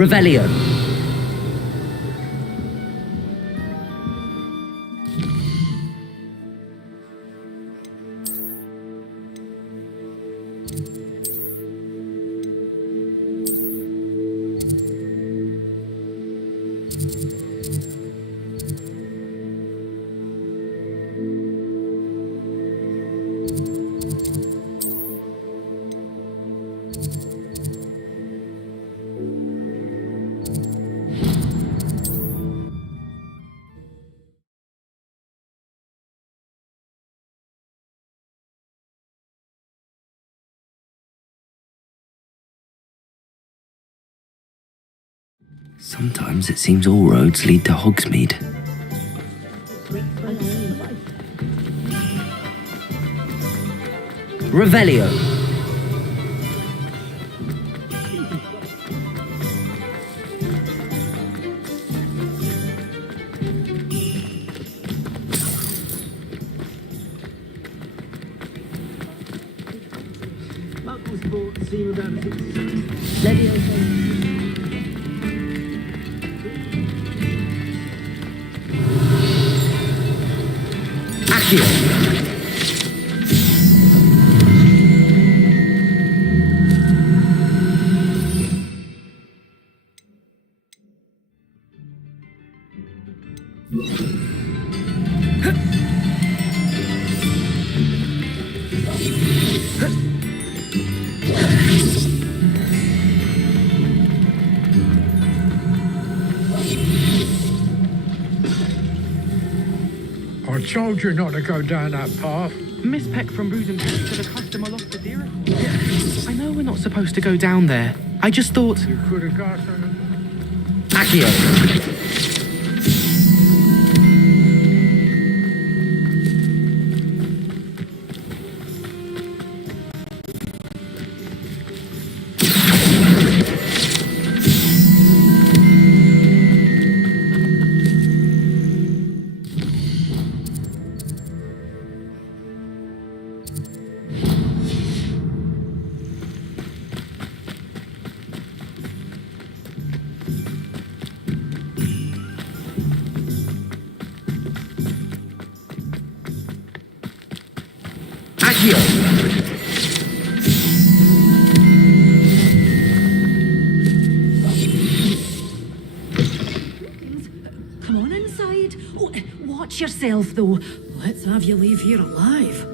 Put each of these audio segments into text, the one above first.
Revelio. Sometimes it seems all roads lead to Hogsmeade. Revelio. I told you not to go down that path. Miss Peck from Booze and Pets said a customer lost a deer. I know we're not supposed to go down there. I just thought... You could have got them. Accio. Come on inside. Oh, watch yourself, though. Let's have you leave here alive.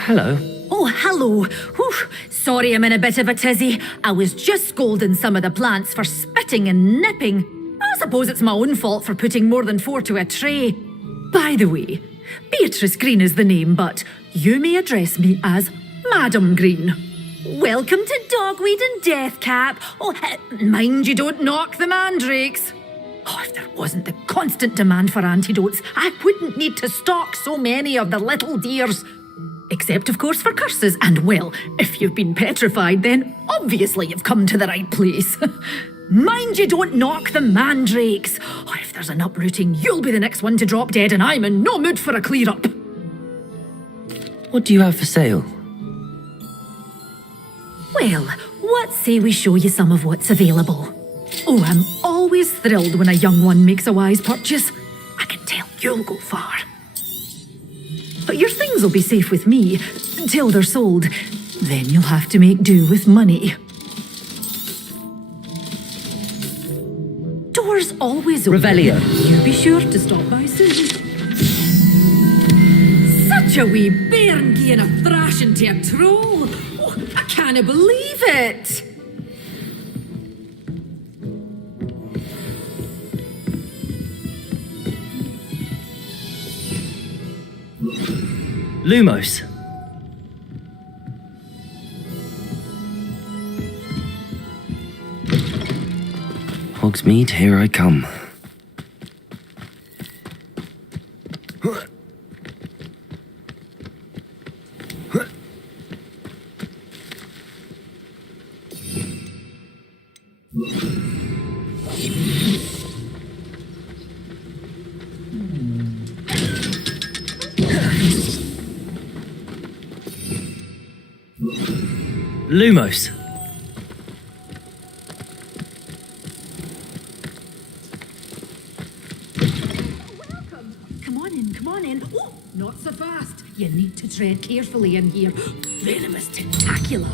Hello. Oh, hello. Whew. Sorry I'm in a bit of a tizzy. I was just scolding some of the plants for spitting and nipping. I suppose it's my own fault for putting more than 4 to a tray. By the way, Beatrice Green is the name, but you may address me as Madam Green. Welcome to Dogweed and Deathcap. Oh, mind you don't knock the mandrakes. Oh, if there wasn't the constant demand for antidotes, I wouldn't need to stock so many of the little dears. Except, of course, for curses. And, well, if you've been petrified, then obviously you've come to the right place. Mind you don't knock the mandrakes. Oh, if there's an uprooting, you'll be the next one to drop dead, and I'm in no mood for a clear-up. What do you have for sale? Well, what say we show you some of what's available? Oh, I'm always thrilled when a young one makes a wise purchase. I can tell you'll go far. But your things will be safe with me until they're sold. Then you'll have to make do with money. Doors always open. Revelio. You be sure to stop by soon. Such a wee bairn gieing a thrashing to a troll. Oh, I can't believe it. Lumos. Hogsmeade, here I come. Lumos. Come on in. Oh, not so fast. You need to tread carefully in here. Venomous tentacula.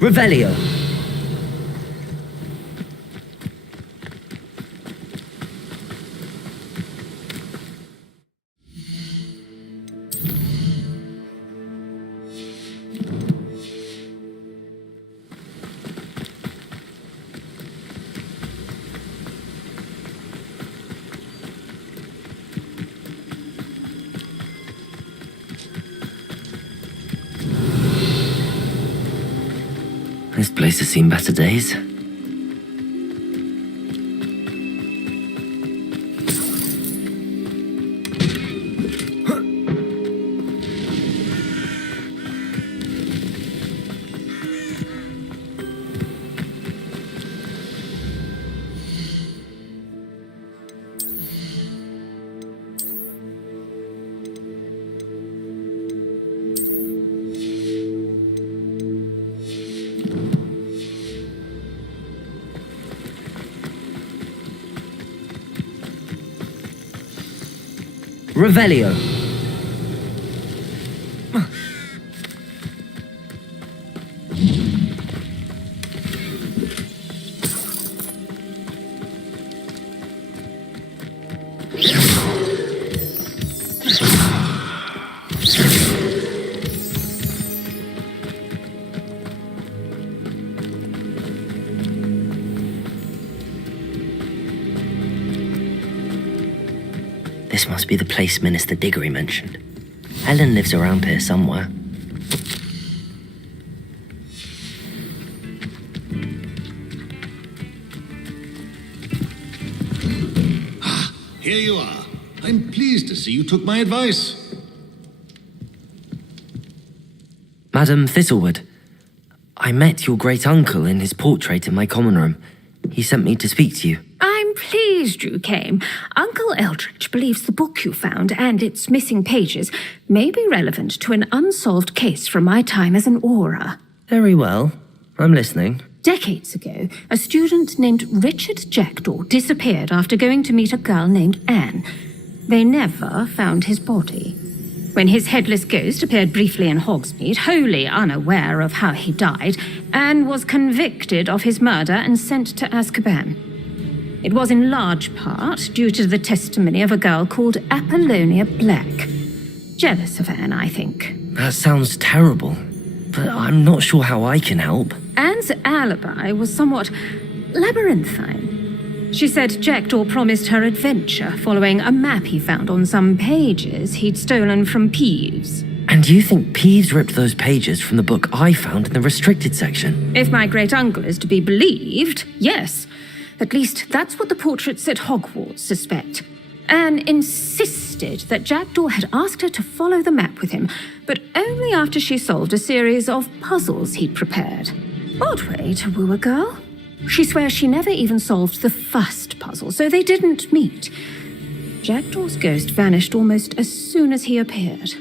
Revelio. This place has seen better days. Revelio. This must be the place Minister Diggory mentioned. Ellen lives around here somewhere. Here you are. I'm pleased to see you took my advice. Madam Thistlewood, I met your great-uncle in his portrait in my common room. He sent me to speak to you. I'm pleased you came. Uncle Eldridge believes the book you found and its missing pages may be relevant to an unsolved case from my time as an aura. Very well. I'm listening. Decades ago, a student named Richard Jackdaw disappeared after going to meet a girl named Anne. They never found his body. When his headless ghost appeared briefly in Hogsmeade, wholly unaware of how he died, Anne was convicted of his murder and sent to Azkaban. It was in large part due to the testimony of a girl called Apollonia Black. Jealous of Anne, I think. That sounds terrible, but I'm not sure how I can help. Anne's alibi was somewhat labyrinthine. She said Jackdaw promised her adventure following a map he found on some pages he'd stolen from Peeves. And you think Peeves ripped those pages from the book I found in the restricted section? If my great-uncle is to be believed, yes. At least that's what the portraits at Hogwarts suspect. Anne insisted that Jackdaw had asked her to follow the map with him, but only after she solved a series of puzzles he'd prepared. Odd way to woo a girl. She swears she never even solved the first puzzle, so they didn't meet. Jackdaw's ghost vanished almost as soon as he appeared.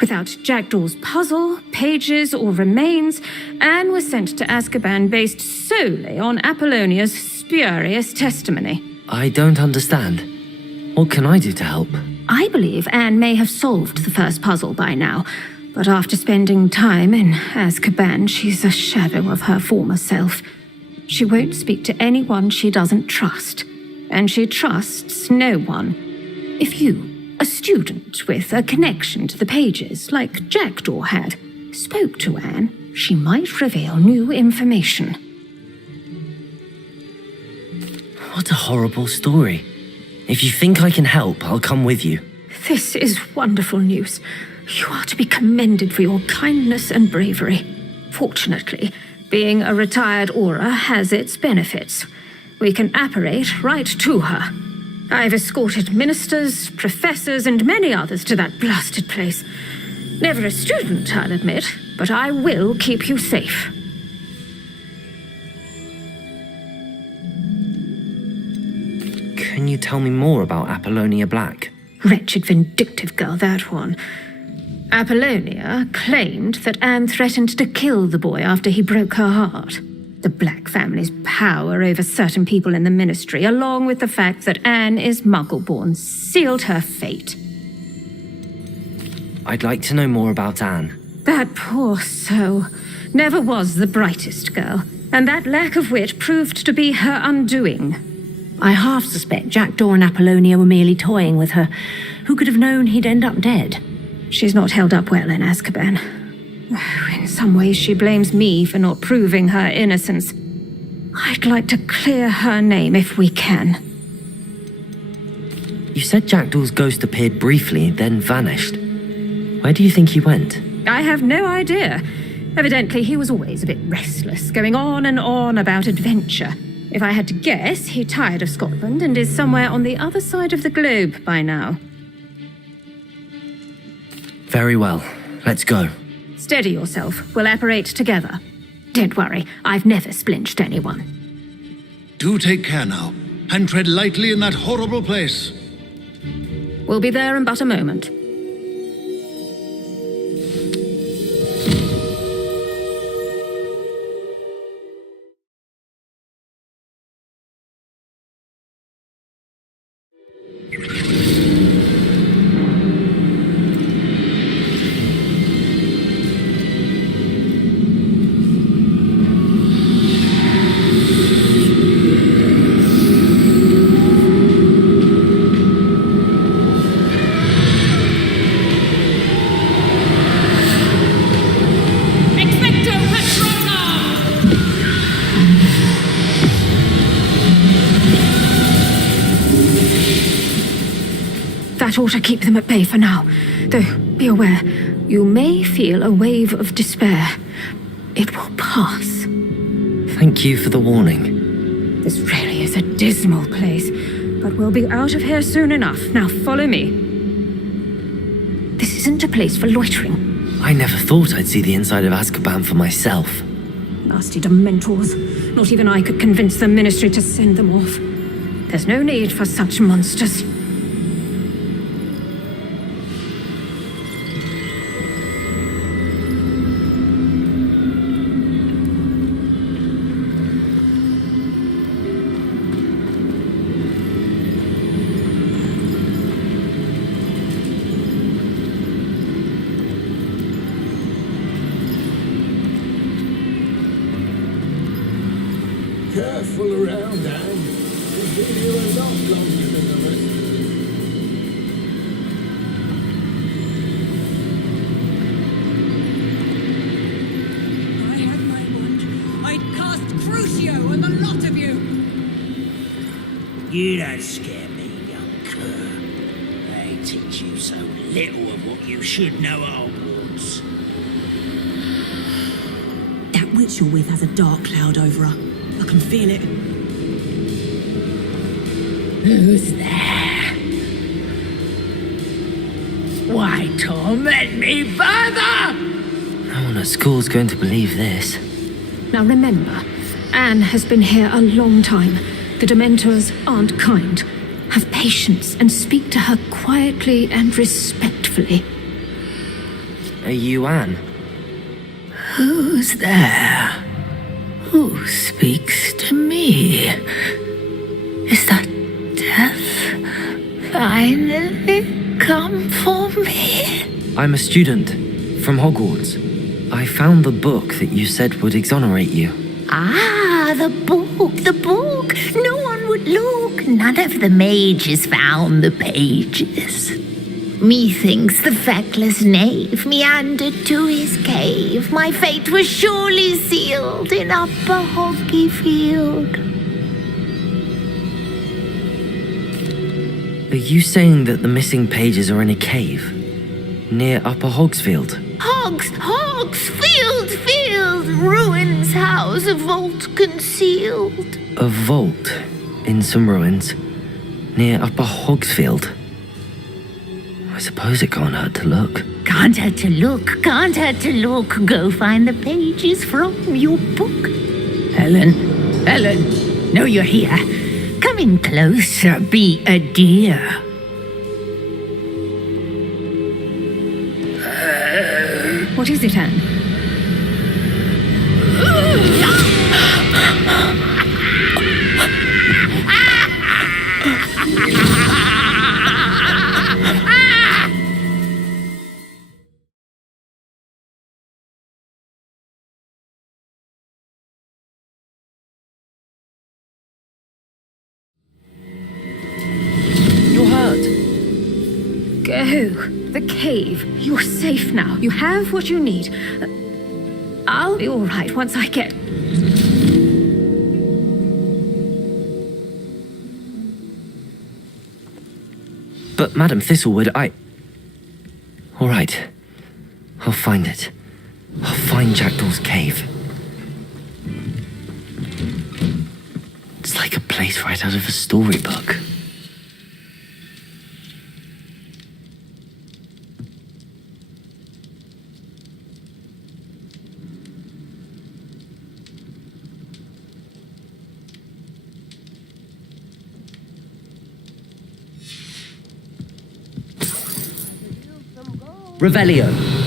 Without Jackdaw's puzzle, pages, or remains, Anne was sent to Azkaban based solely on Apollonia's spurious testimony. I don't understand. What can I do to help? I believe Anne may have solved the first puzzle by now, but after spending time in Azkaban, she's a shadow of her former self. She won't speak to anyone she doesn't trust, and she trusts no one. If you, a student with a connection to the pages, like Jackdaw had, spoke to Anne, she might reveal new information. What a horrible story. If you think I can help, I'll come with you. This is wonderful news. You are to be commended for your kindness and bravery. Fortunately, being a retired Aura has its benefits. We can apparate right to her. I've escorted ministers, professors, and many others to that blasted place. Never a student, I'll admit, but I will keep you safe. Can you tell me more about Apollonia Black? Wretched, vindictive girl, that one. Apollonia claimed that Anne threatened to kill the boy after he broke her heart. The Black family's power over certain people in the ministry, along with the fact that Anne is Muggle-born, sealed her fate. I'd like to know more about Anne. That poor soul never was the brightest girl, and that lack of wit proved to be her undoing. I half suspect Jackdaw and Apollonia were merely toying with her. Who could have known he'd end up dead? She's not held up well in Azkaban. In some ways, she blames me for not proving her innocence. I'd like to clear her name if we can. You said Jackdaw's ghost appeared briefly, then vanished. Where do you think he went? I have no idea. Evidently, he was always a bit restless, going on and on about adventure. If I had to guess, he tired of Scotland and is somewhere on the other side of the globe by now. Very well. Let's go. Steady yourself. We'll apparate together. Don't worry, I've never splinched anyone. Do take care now, and tread lightly in that horrible place. We'll be there in but a moment. That ought to keep them at bay for now. Though, be aware, you may feel a wave of despair. It will pass. Thank you for the warning. This really is a dismal place, but we'll be out of here soon enough. Now follow me. This isn't a place for loitering. I never thought I'd see the inside of Azkaban for myself. Nasty Dementors. Not even I could convince the Ministry to send them off. There's no need for such monsters. Careful around, Anne. We'll give you a lot longer than the rest of them. I had my wand. I'd cast Crucio on the lot of you. You don't scare me, young cur. They teach you so little of what you should know at Hogwarts. That witch you're with has a dark cloud over her. I can feel it. Who's there? Why torment me further? No one at school's going to believe this. Now remember, Anne has been here a long time. The Dementors aren't kind. Have patience and speak to her quietly and respectfully. Are you Anne? Who's there? Who speaks to me? Is that death finally come for me? I'm a student from Hogwarts. I found the book that you said would exonerate you. Ah, the book, the book. No one would look. None of the mages found the pages. Methinks the feckless knave meandered to his cave. My fate was surely sealed in upper Hoggy Field. Are you saying that the missing pages are in a cave? Near Upper Hogsfield? Field, ruins house, a vault concealed. A vault in some ruins? Near Upper Hogsfield? I suppose it can't hurt to look. Can't hurt to look. Go find the pages from your book. Helen, know you're here. Come in closer, be a dear. What is it, Anne? You're hurt. Go. The cave. You're safe now. You have what you need. I'll be all right once I get... But Madam Thistlewood, All right. I'll find it. I'll find Jackdaw's cave. It's like a place right out of a storybook. Revelio.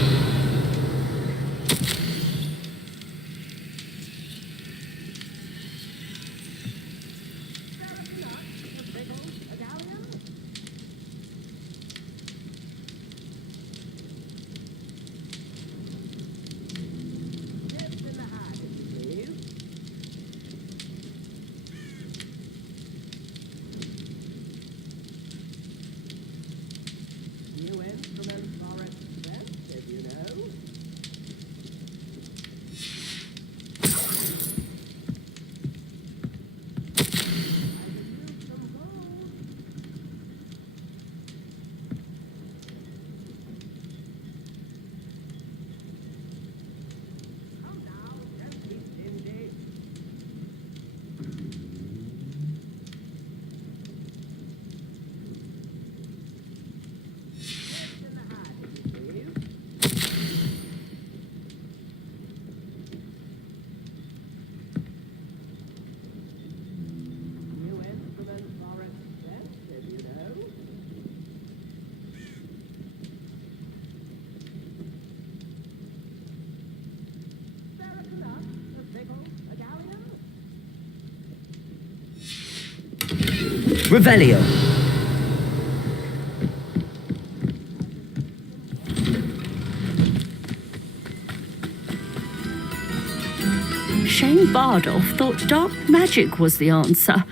Revelio. Shane Bardolph thought dark magic was the answer.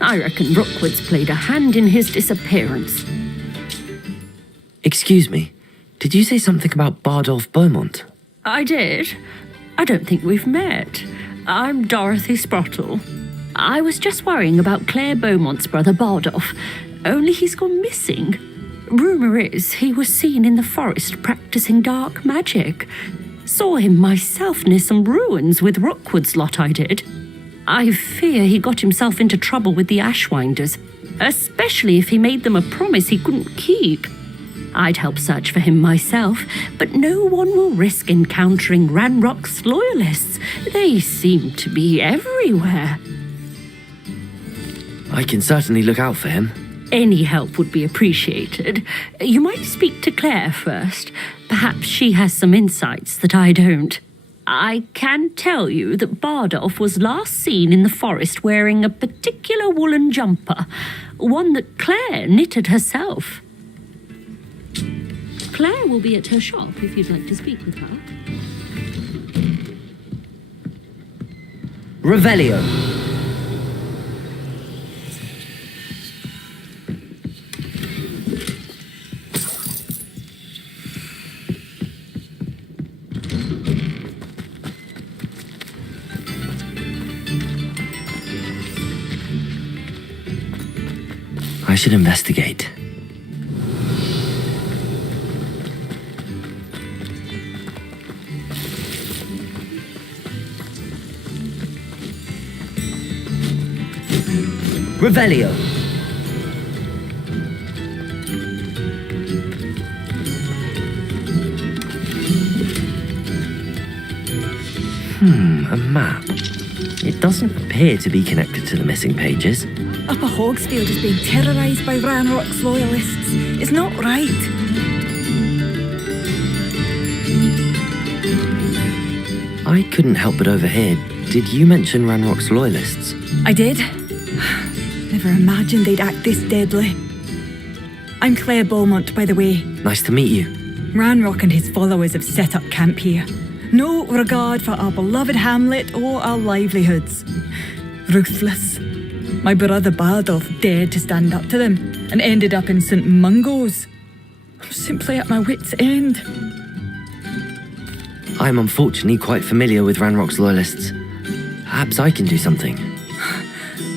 I reckon Rookwood's played a hand in his disappearance. Excuse me, did you say something about Bardolph Beaumont? I did. I don't think we've met. I'm Dorothy Sprottle. I was just worrying about Claire Beaumont's brother Bardolph, only he's gone missing. Rumour is he was seen in the forest practicing dark magic. Saw him myself near some ruins with Rookwood's lot I did. I fear he got himself into trouble with the Ashwinders, especially if he made them a promise he couldn't keep. I'd help search for him myself, but no one will risk encountering Ranrock's loyalists. They seem to be everywhere. I can certainly look out for him. Any help would be appreciated. You might speak to Claire first. Perhaps she has some insights that I don't. I can tell you that Bardolph was last seen in the forest wearing a particular woolen jumper, one that Claire knitted herself. Claire will be at her shop if you'd like to speak with her. Revelio. I should investigate. Revelio. A map. It doesn't appear to be connected to the missing pages. Upper Hogsfield is being terrorised by Ranrock's loyalists. It's not right. I couldn't help but overhear. Did you mention Ranrock's loyalists? I did. Never imagined they'd act this deadly. I'm Claire Beaumont, by the way. Nice to meet you. Ranrock and his followers have set up camp here. No regard for our beloved hamlet or our livelihoods. Ruthless. My brother Bardolph dared to stand up to them and ended up in St. Mungo's. I'm simply at my wit's end. I'm unfortunately quite familiar with Ranrock's loyalists. Perhaps I can do something.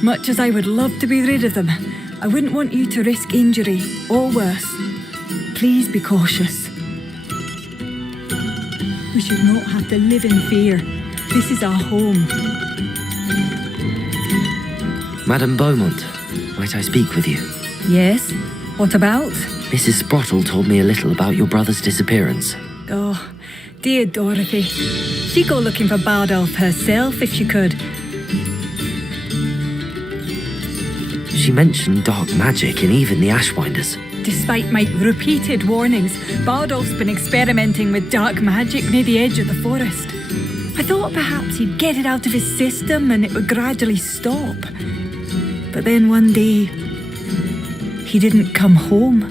Much as I would love to be rid of them, I wouldn't want you to risk injury or worse. Please be cautious. We should not have to live in fear. This is our home. Madame Beaumont, might I speak with you? Yes? What about? Mrs. Sprottle told me a little about your brother's disappearance. Oh, dear Dorothy. She'd go looking for Bardolph herself if she could. She mentioned dark magic and even the Ashwinders. Despite my repeated warnings, Bardolph's been experimenting with dark magic near the edge of the forest. I thought perhaps he'd get it out of his system and it would gradually stop. But then one day, he didn't come home.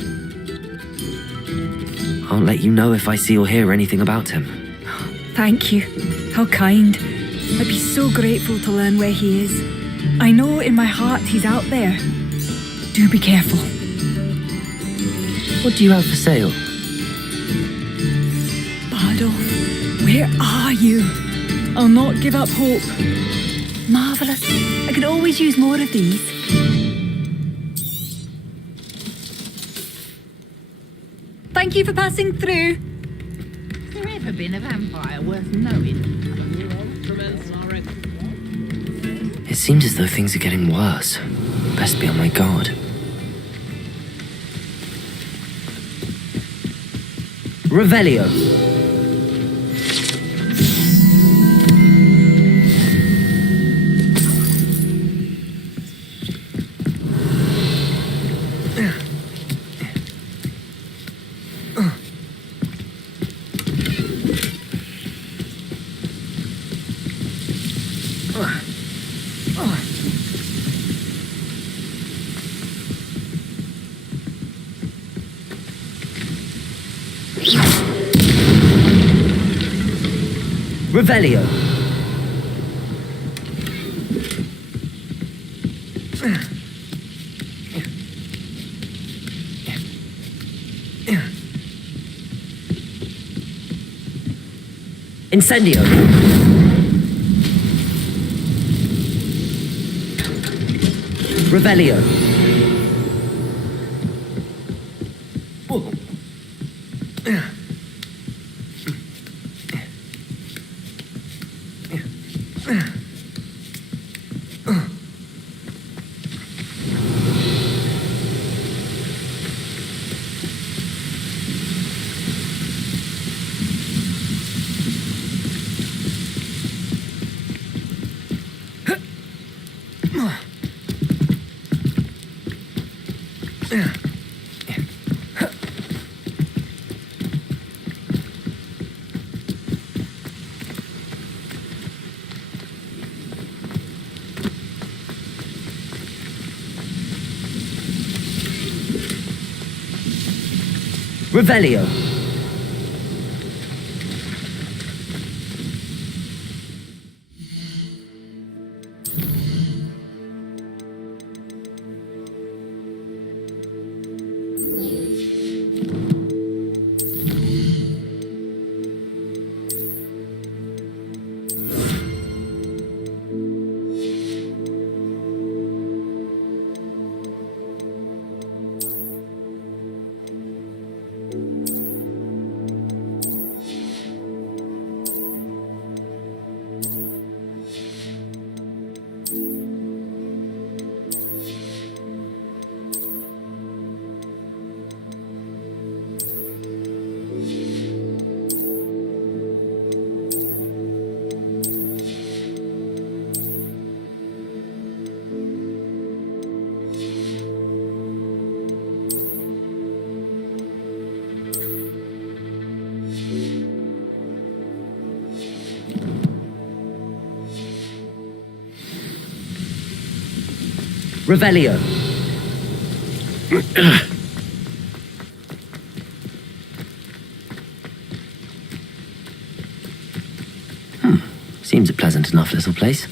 I'll let you know if I see or hear anything about him. Thank you. How kind. I'd be so grateful to learn where he is. I know in my heart he's out there. Do be careful. What do you have for sale? Bardolph, where are you? I'll not give up hope. Marvellous. I could always use more of these. Thank you for passing through. Has there ever been a vampire worth knowing? It seems as though things are getting worse. Best be on my guard. Revelio. Revelio. Incendio. Revelio. Revelio. Revelio. Seems a pleasant enough little place.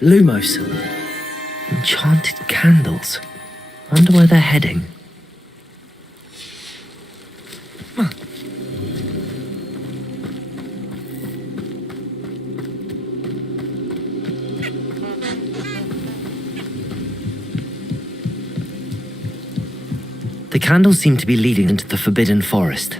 Lumos. Enchanted candles. Wonder where they're heading. The candles seem to be leading into the Forbidden Forest.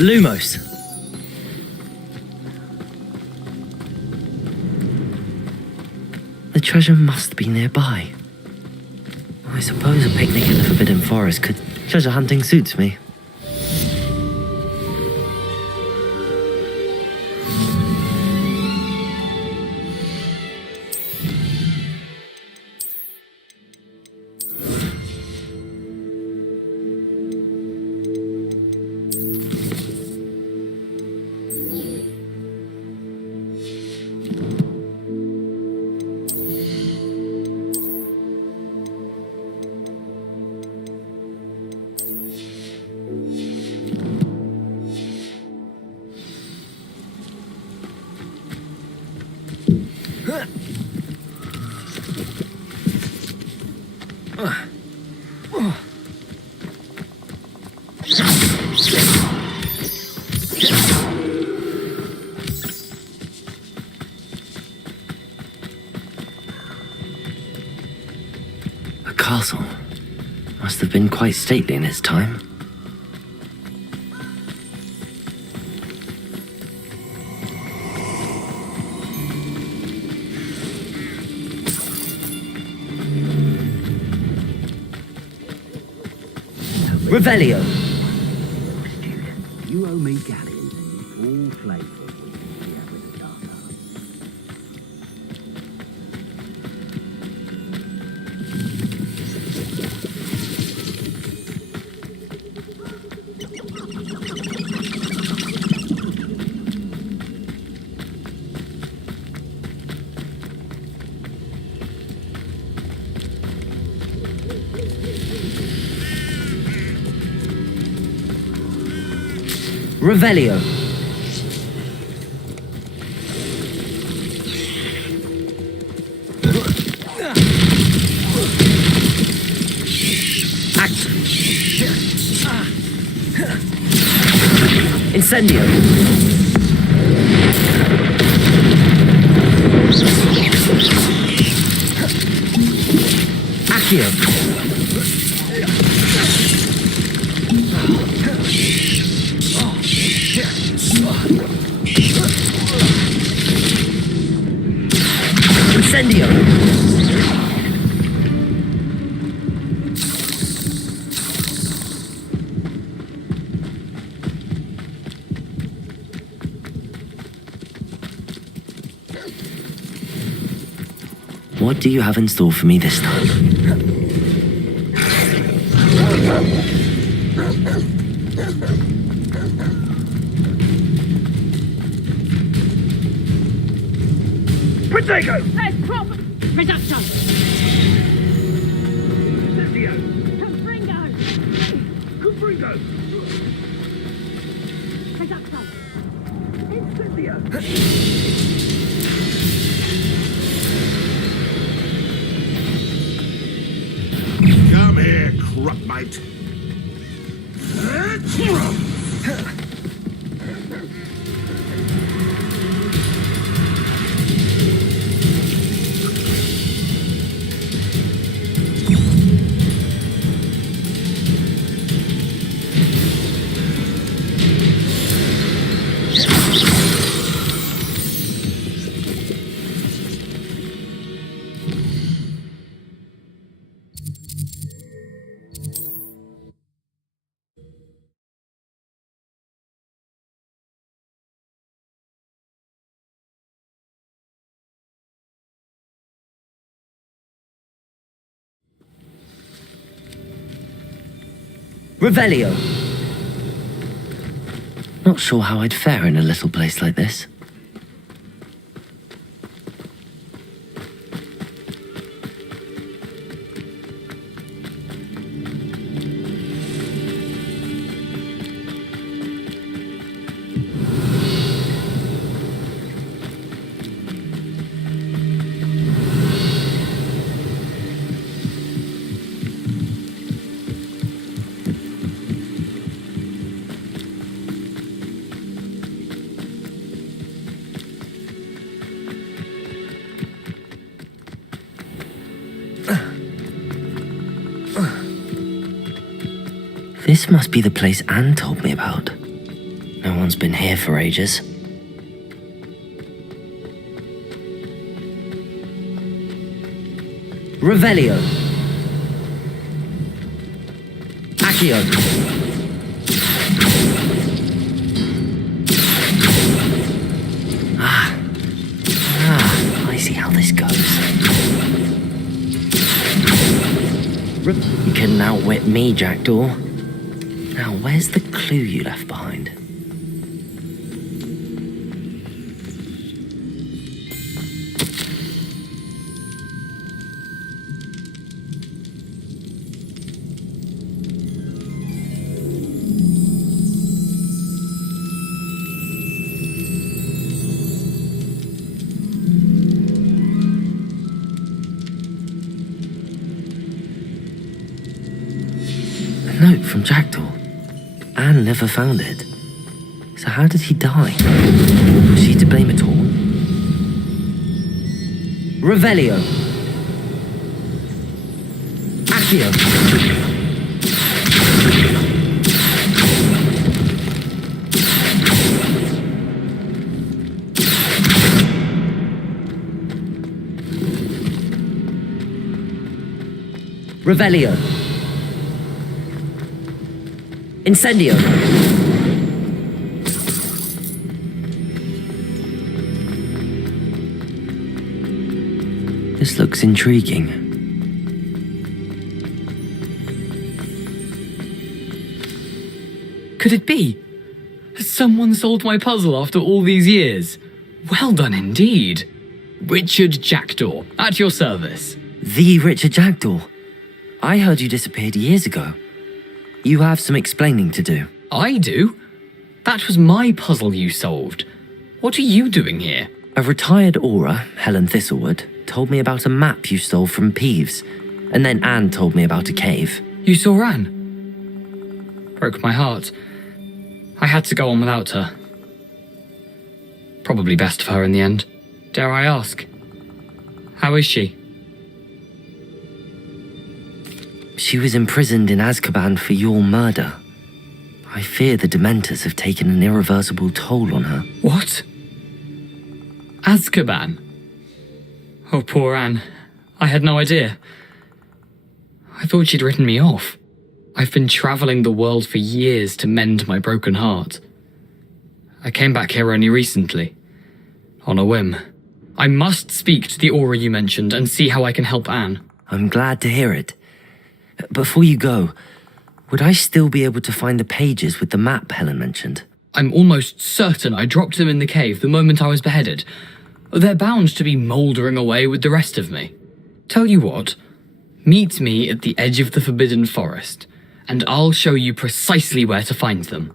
Lumos. The treasure must be nearby. I suppose a picnic in the Forbidden Forest could... Treasure hunting suits me. A castle. Must have been quite stately in its time. Revelio. You owe me galleons and all flavour of what you see out with the dark arts. Revelio. Act. Incendio. Accio. Incendio. What do you have in store for me this time? Potato! There's crop reduction. Incendio! Confringo. Confringo! Reduction. Incendio! Come here, Crupmate. Revelio! Not sure how I'd fare in a little place like this. This must be the place Anne told me about. No one's been here for ages. Revelio. Accio. I see how this goes. You couldn't outwit me, Jackdaw. Now, where's the clue you left behind? A note from Jackdaw. Anne never found it. So how did he die? Was she to blame at all? Revelio. Accio. Revelio. Incendio. This looks intriguing. Could it be? Has someone solved my puzzle after all these years? Well done indeed. Richard Jackdaw, at your service. The Richard Jackdaw. I heard you disappeared years ago. You have some explaining to do. I do? That was my puzzle you solved. What are you doing here? A retired aura, Helen Thistlewood, told me about a map you stole from Peeves, and then Anne told me about a cave. You saw Anne? Broke my heart. I had to go on without her. Probably best for her in the end. Dare I ask? How is she? She was imprisoned in Azkaban for your murder. I fear the Dementors have taken an irreversible toll on her. What? Azkaban? Oh, poor Anne. I had no idea. I thought she'd written me off. I've been travelling the world for years to mend my broken heart. I came back here only recently. On a whim. I must speak to the aura you mentioned and see how I can help Anne. I'm glad to hear it. Before you go, would I still be able to find the pages with the map Helen mentioned? I'm almost certain I dropped them in the cave the moment I was beheaded. They're bound to be mouldering away with the rest of me. Tell you what, meet me at the edge of the Forbidden Forest, and I'll show you precisely where to find them.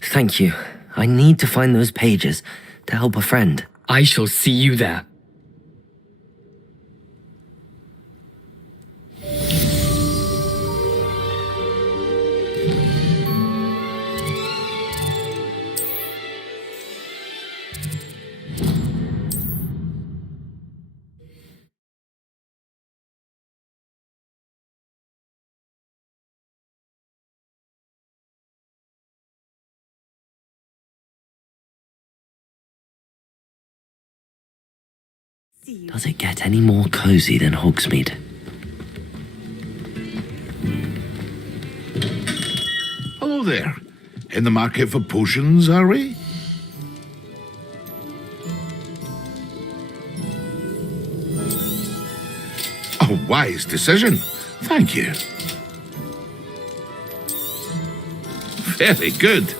Thank you. I need to find those pages to help a friend. I shall see you there. Does it get any more cozy than Hogsmeade? Hello there. In the market for potions, are we? A wise decision. Thank you. Very good.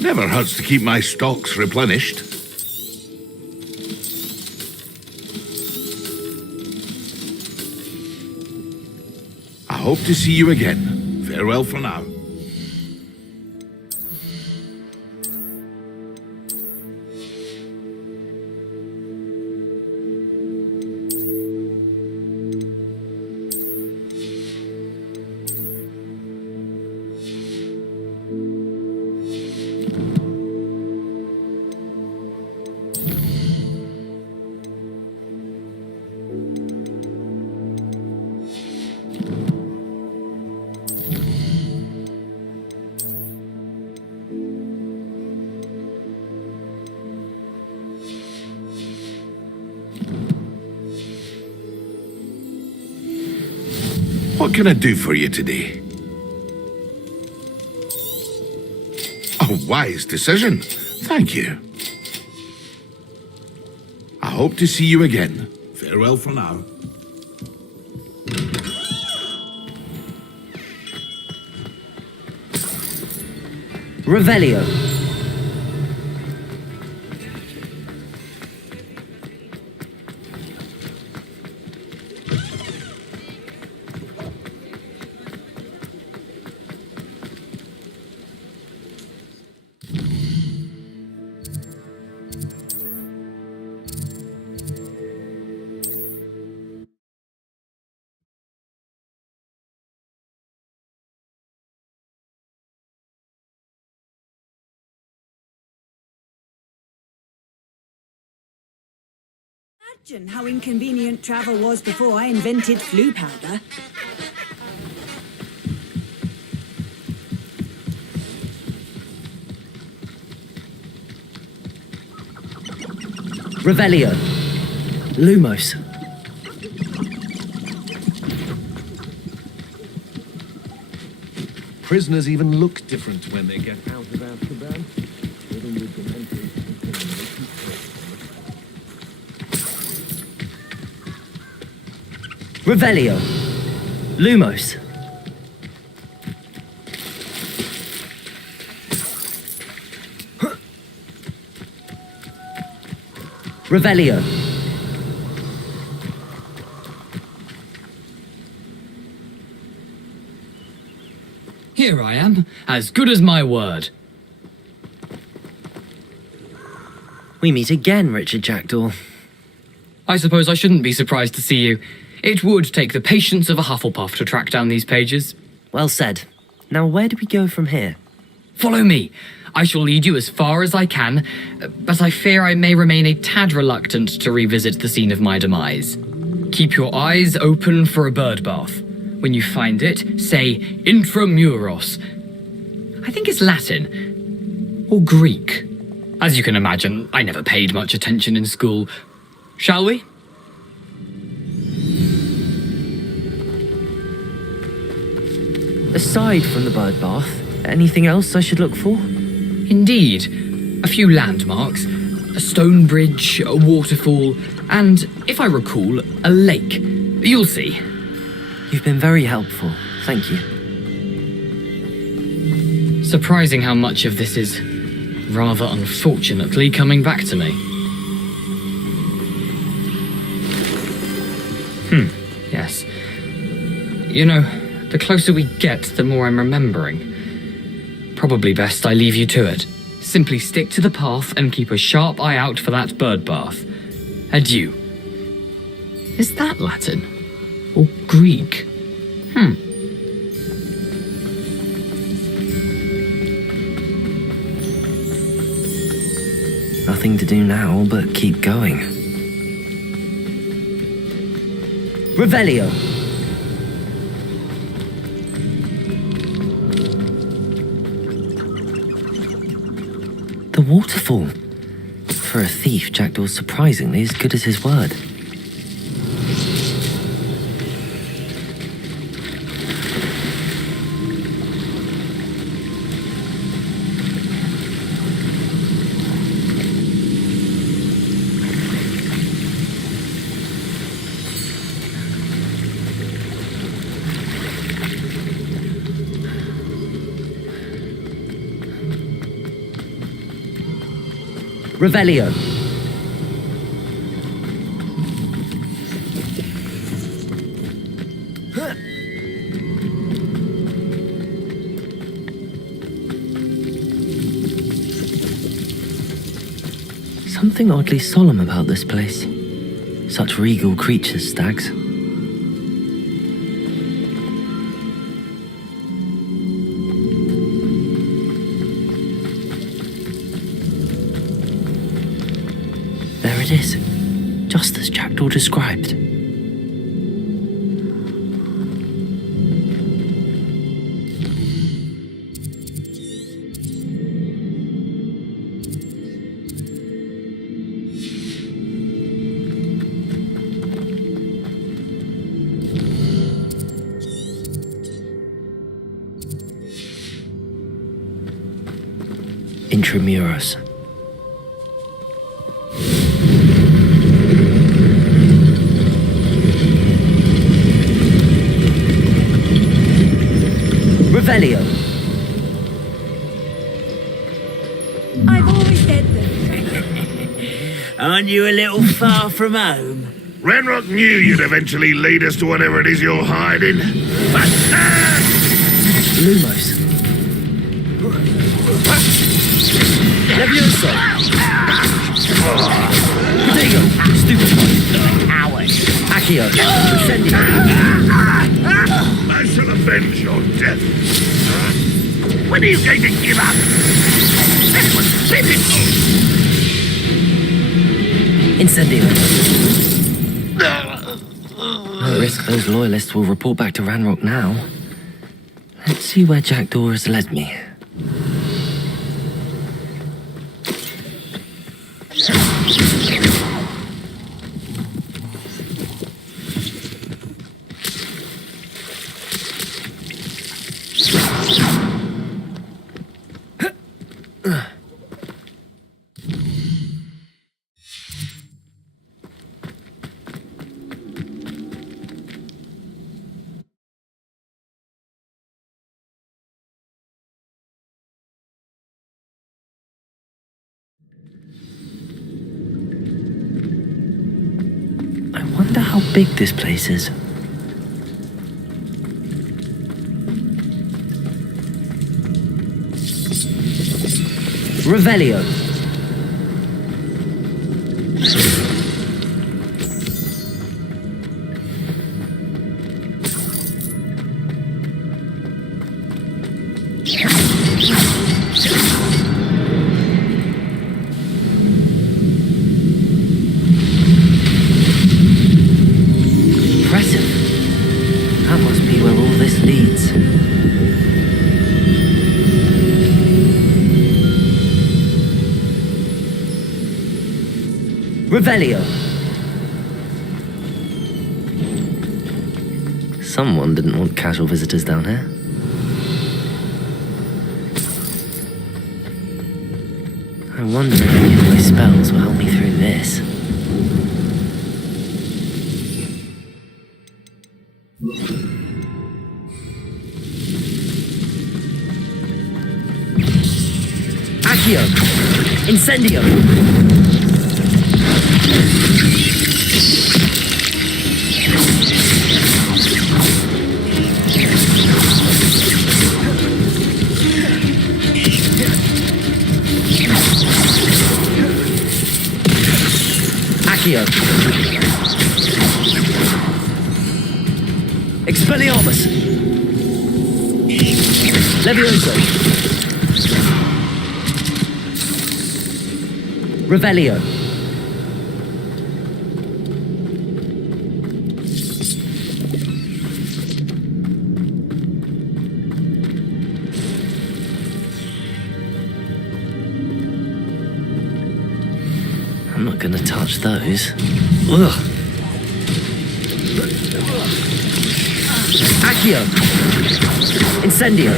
Never hurts to keep my stocks replenished. I hope to see you again. Farewell for now. What can I do for you today? A wise decision. Thank you. I hope to see you again. Farewell for now. Revelio. Imagine how inconvenient travel was before I invented flu powder. Revelio. Lumos. Prisoners even look different when they get out of Azkaban. Living with dementors Revelio. Lumos. Revelio. Here I am, as good as my word. We meet again, Richard Jackdaw. I suppose I shouldn't be surprised to see you. It would take the patience of a Hufflepuff to track down these pages. Well said. Now where do we go from here? Follow me. I shall lead you as far as I can, but I fear I may remain a tad reluctant to revisit the scene of my demise. Keep your eyes open for a bird bath. When you find it, say intramuros. I think it's Latin. Or Greek. As you can imagine, I never paid much attention in school. Shall we? Aside from the bird bath, anything else I should look for? Indeed. A few landmarks. a stone bridge, a waterfall, and, if I recall, a lake. You'll see. You've been very helpful. Thank you. Surprising how much of this is, rather unfortunately, coming back to me. Yes. You know, the closer we get, the more I'm remembering. Probably best I leave you to it. Simply stick to the path and keep a sharp eye out for that bird bath. Adieu. Is that Latin? Or Greek? Nothing to do now but keep going. Revelio! The waterfall. For a thief, Jackdaw's surprisingly as good as his word. Revelio. Something oddly solemn about this place. Such regal creatures, stags. There it is, just as Jackdaw described. Intramuros. Revelio. I've always said this. Aren't you a little far from home? Ranrock knew you'd eventually lead us to whatever it is you're hiding. Lumos. Levioso. Prodigo. Stupefy. Coward. Accio. Ascendi. I shall avenge your death. When are you going to give up? This was pitiful. Incendio. No risk those loyalists will report back to Ranrock now. Let's see where Jackdaw has led me. I wonder how big this place is. Revelio. Impressive. That must be where all this leads. Revelio. Someone didn't want casual visitors down here. I wonder if any of my spells will help me through this. Accio! Incendio! Accio! Expelliarmus! Levioso! Revelio! I'm not gonna touch those. Ugh! Accio! Incendio!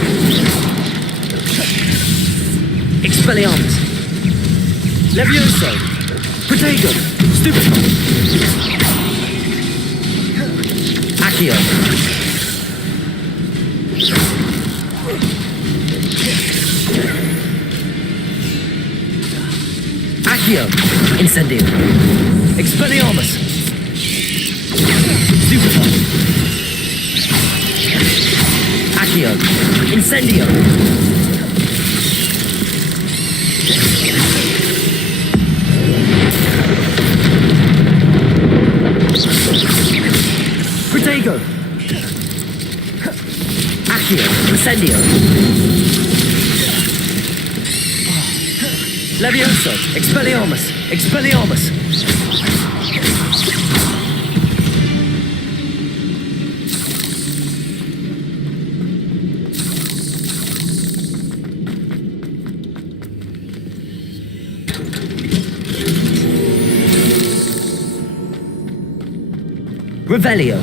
Expelliarmus! Levioso! Protego! Stupefy! Accio! Accio! Incendio! Expelliarmus! Stupefy! Accio! Incendio! Protego! Accio! Incendio! Levioso! Expelliarmus! Expelliarmus! Revelio!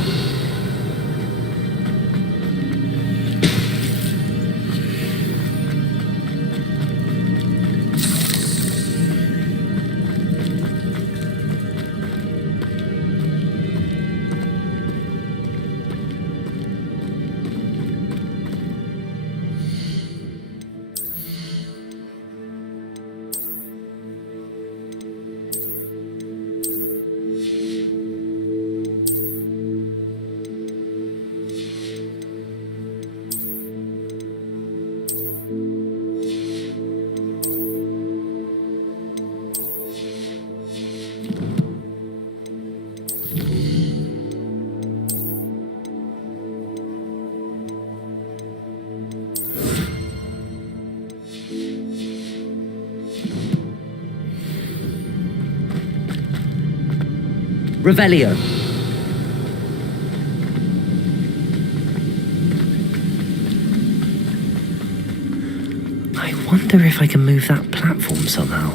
Revelio! I wonder if I can move that platform somehow.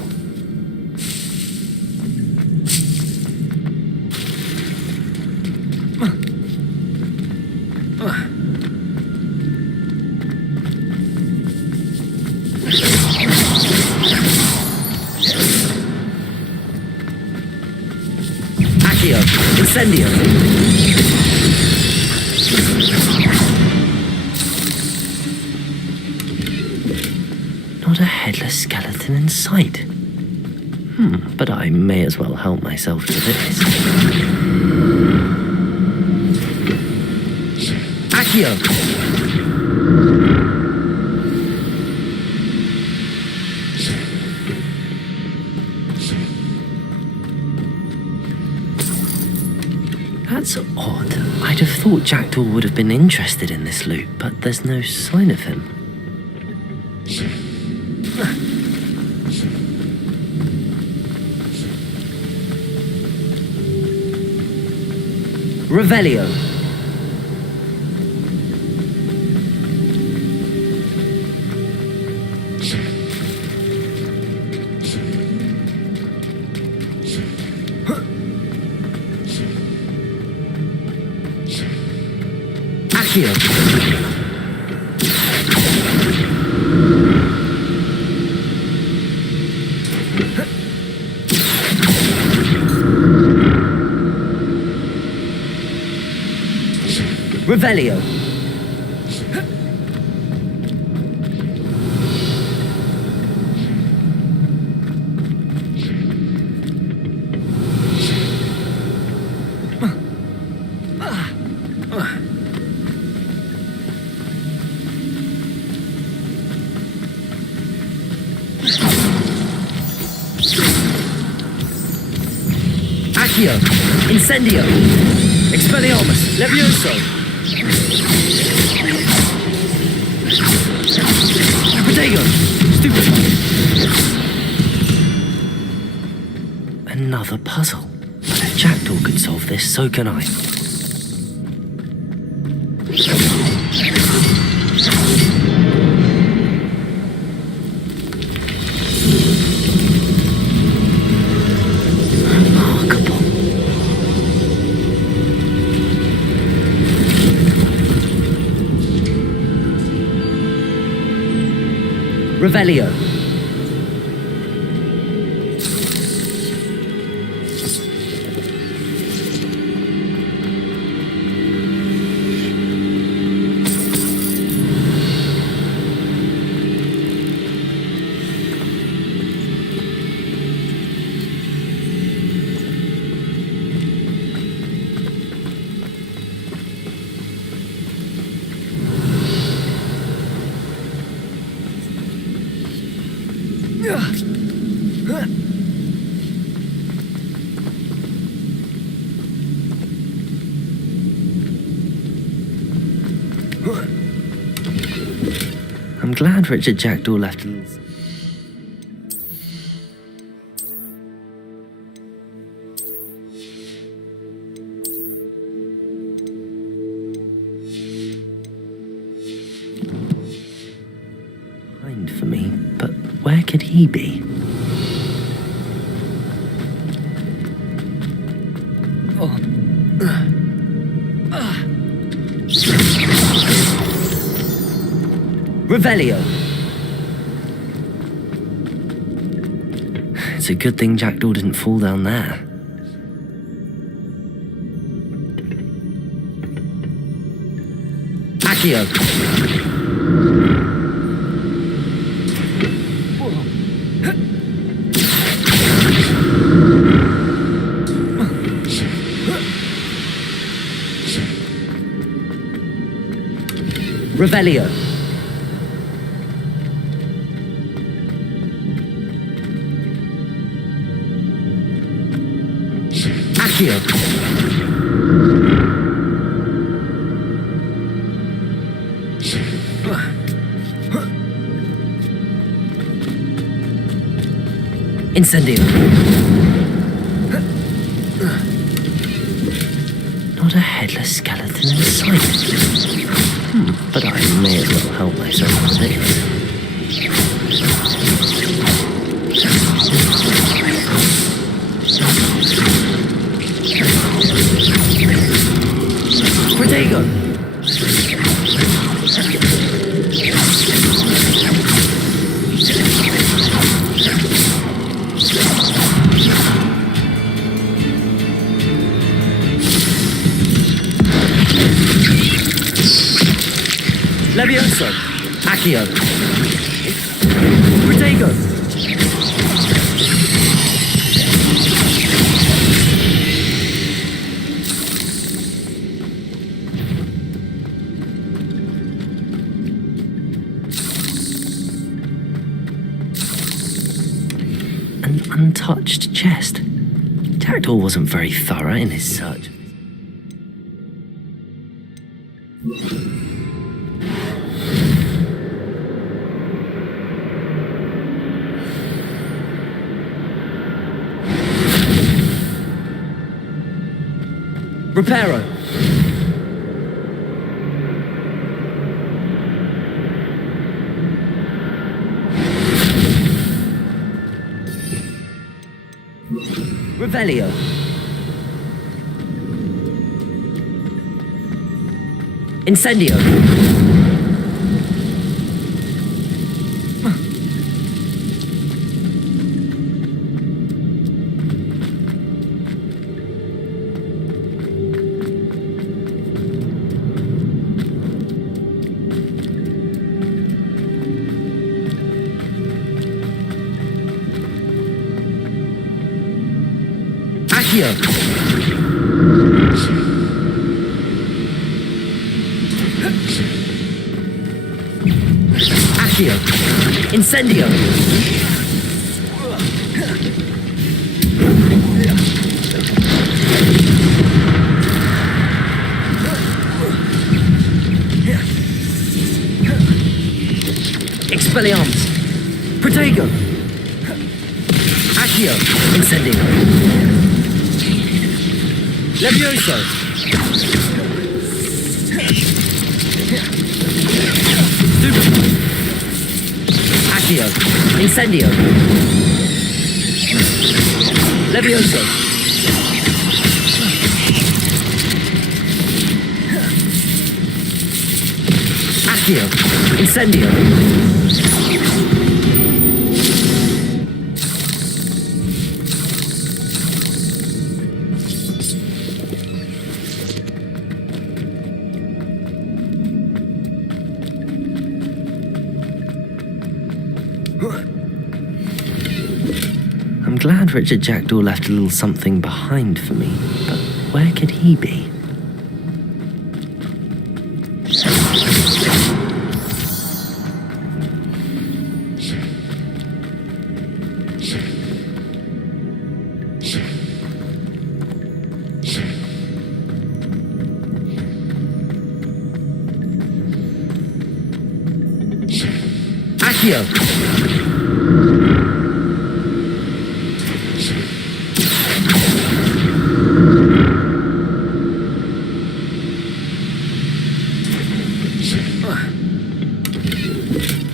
Accio! Incendio! Not a headless skeleton in sight. But I may as well help myself to this. Accio! That's odd. I'd have thought Jackdaw would have been interested in this loot, but there's no sign of him. Revelio! Accio! Revelio. Accio. Incendio. Expelliarmus. Levioso. Protego. Stupefy. Another puzzle. If Jackdaw could solve this, so can I. Revelio. I'm glad Richard Jackdaw left a little... behind for me, but where could he be? Revelio. It's a good thing Jackdaw didn't fall down there. Accio. Revelio. Accio. Incendio. Not a headless skeleton in sight. But I may as well help myself with this. Protego! Levioso! Accio! Protego! An untouched chest. Jackdaw wasn't very thorough in his search. Reparo. Revelio. Incendio. Accio. Accio. Incendio. Expelliarmus. Protego. Accio. Incendio. Levioso. Accio. Incendio. Levioso. Accio. Incendio. I'm glad Richard Jackdaw left a little something behind for me, but where could he be? Accio!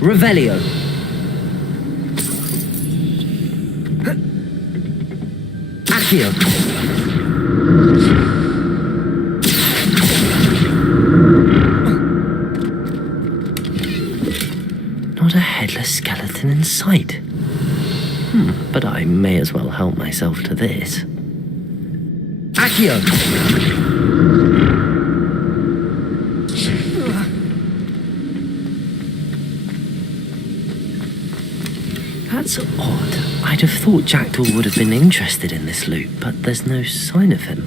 Revelio. Accio. Not a headless skeleton in sight. But I may as well help myself to this. Accio. That's odd. I'd have thought Jackdaw would have been interested in this loot, but there's no sign of him.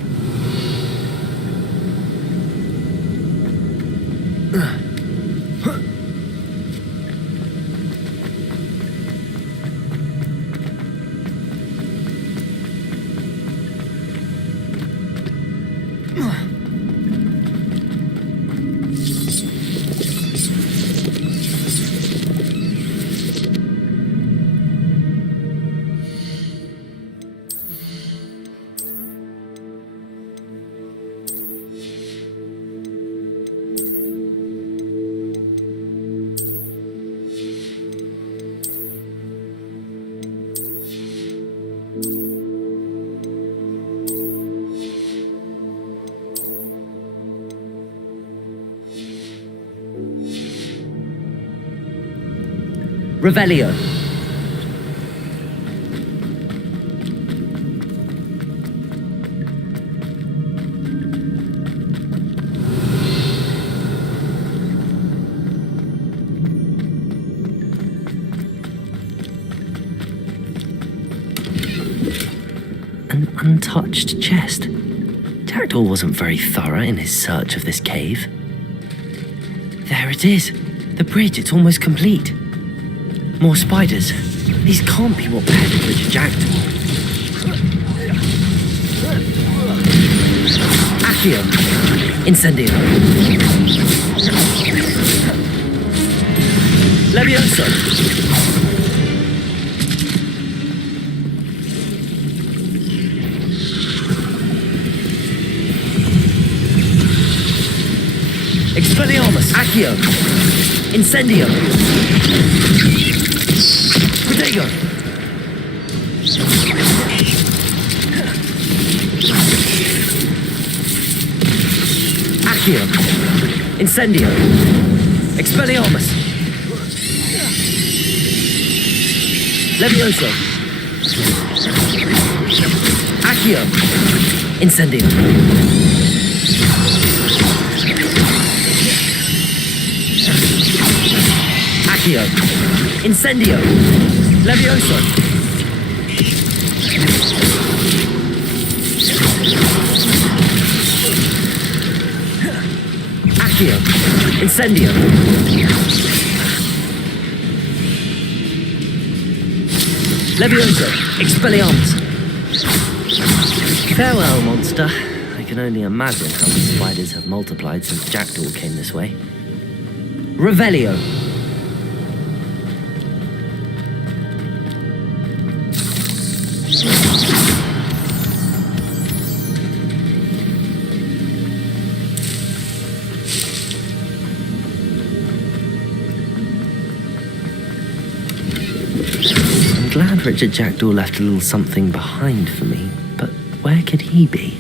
Revelio. An untouched chest. Jackdaw wasn't very thorough in his search of this cave. There it is. The bridge, it's almost complete. More spiders. These can't be what beheaded Richard Jackdaw. Accio. Incendio. Levioso. Expelliarmus. Accio. Incendio. Protego. Accio. Incendio. Expelliarmus. Levioso. Accio. Incendio. Accio. Incendio. Levioso. Accio. Incendio. Levioso. Expelliarmus. Farewell, monster. I can only imagine how the spiders have multiplied since Jackdaw came this way. Revelio. I'm glad Richard Jackdaw left a little something behind for me, but where could he be?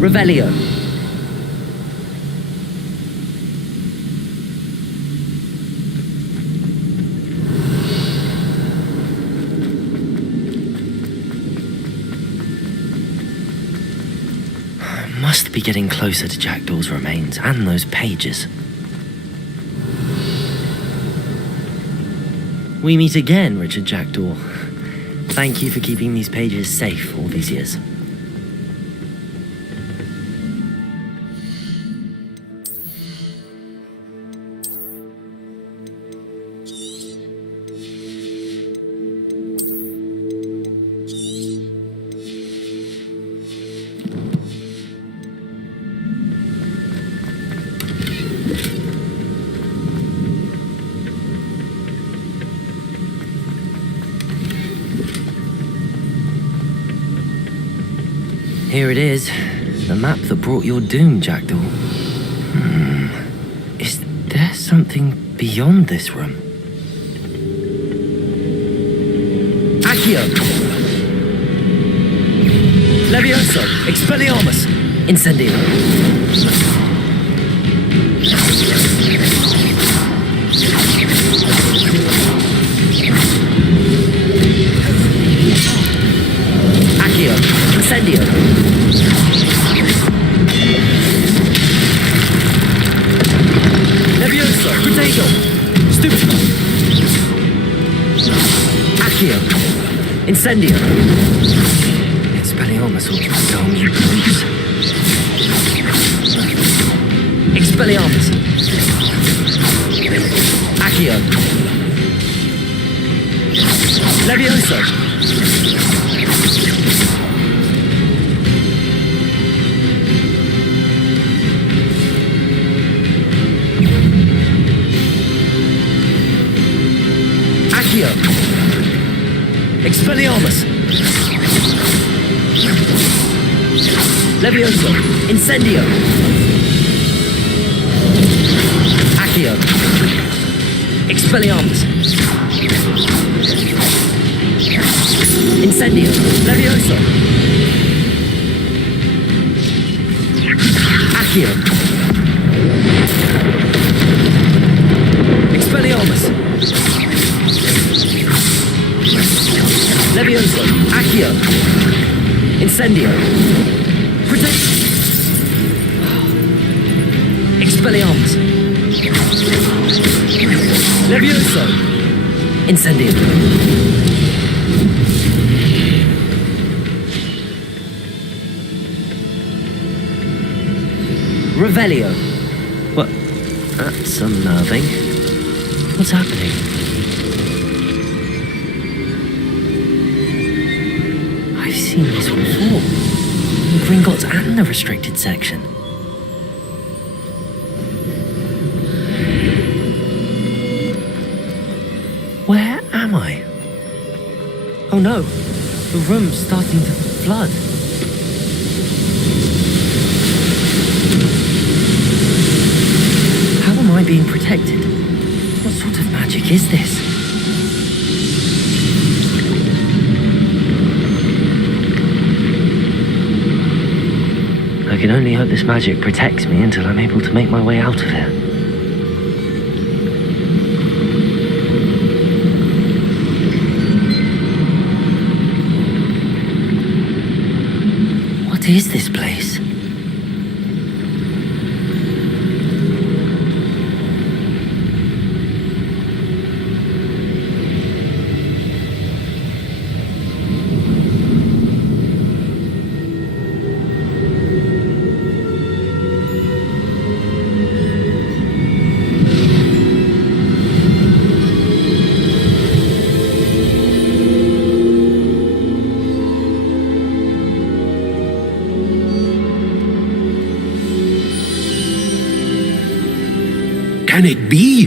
Revelio. Must be getting closer to Jackdaw's remains and those pages. We meet again, Richard Jackdaw. Thank you for keeping these pages safe all these years. Here it is, the map that brought your doom, Jackdaw. Is there something beyond this room? Accio! Levioso! Expelliarmus! Incendio! Accio! Incendio! Levioso! Potato! Stupido! Accio! Incendio! Expelliarmus will consume you, please. Expelliarmus! Accio! Levioso! Accio! Expelliarmus! Levioso! Incendio! Accio! Expelliarmus! Incendio! Levioso! Accio! Expelliarmus! Levioso! Accio! Incendio! Protect! Expelliarmus! Levioso! Incendio! Revelio! What? That's unnerving. What's happening? I've seen this before. In Gringotts and the restricted section. Where am I? Oh no, the room's starting to flood. How am I being protected? What sort of magic is this? I can only hope this magic protects me until I'm able to make my way out of here. What is this place? can it be?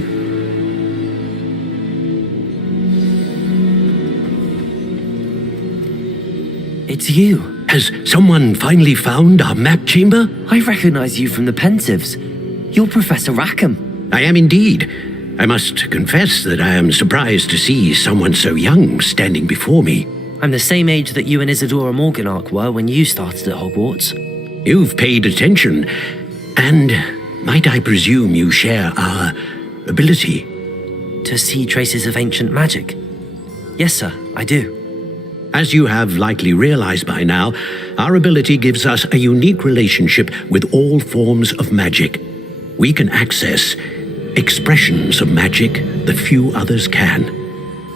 It's you. Has someone finally found our map chamber? I recognize you from the Pensives. You're Professor Rackham. I am indeed. I must confess that I am surprised to see someone so young standing before me. I'm the same age that you and Isadora Morganach were when you started at Hogwarts. You've paid attention, and might I presume you share our ability? To see traces of ancient magic? Yes, sir, I do. As you have likely realized by now, our ability gives us a unique relationship with all forms of magic. We can access expressions of magic that few others can.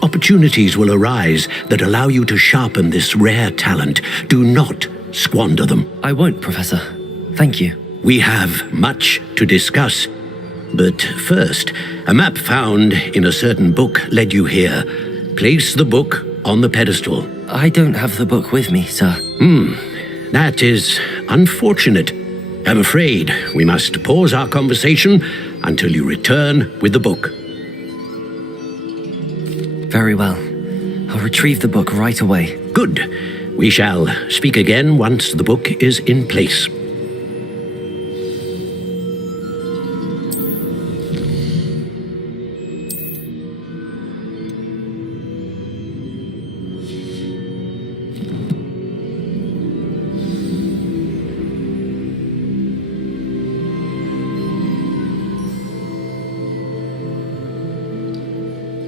Opportunities will arise that allow you to sharpen this rare talent. Do not squander them. I won't, Professor. Thank you. We have much to discuss. But first, a map found in a certain book led you here. Place the book on the pedestal. I don't have the book with me, sir. That is unfortunate. I'm afraid we must pause our conversation until you return with the book. Very well. I'll retrieve the book right away. Good. We shall speak again once the book is in place.